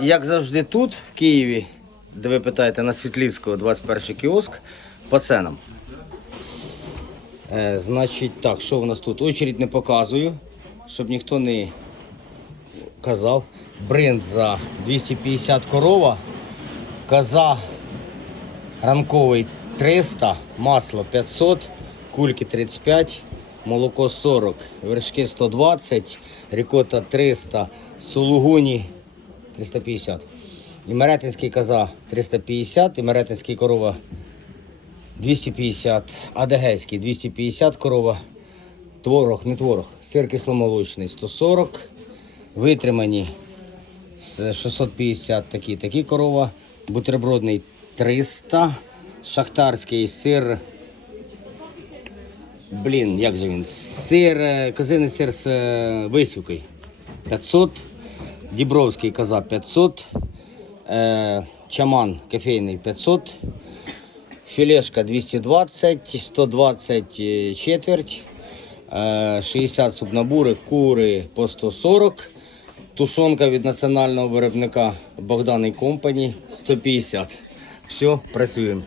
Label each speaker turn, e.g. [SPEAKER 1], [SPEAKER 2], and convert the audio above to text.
[SPEAKER 1] Як завжди тут, в Києві, де ви питаєте на Світлівського 21 кіоск, по ценам. Е, значить, так, що в нас тут? Очередь не показую, щоб ніхто не казав. Бренд за 250 корова, коза ранковий 300, масло 500, кульки 35, молоко 40, вершки 120, рікота 300, сулугуні 350. Імеретинський коза 350, імеретинський корова 250, адегейський 250 корова, творог, не творог, сир кисломолочний 140, витримані з 650 такі, такі корова, бутербродний 300, шахтарський сир, блін, як же він, сир, е, козиний сир з е, висівкою 500, Дібровський коза 500, е, чаман кофейний 500, філешка 220, 120 е, четверть, е, 60 субнабури, кури по 140, тушонка від національного виробника Богдан і Компані 150. Все, працюємо.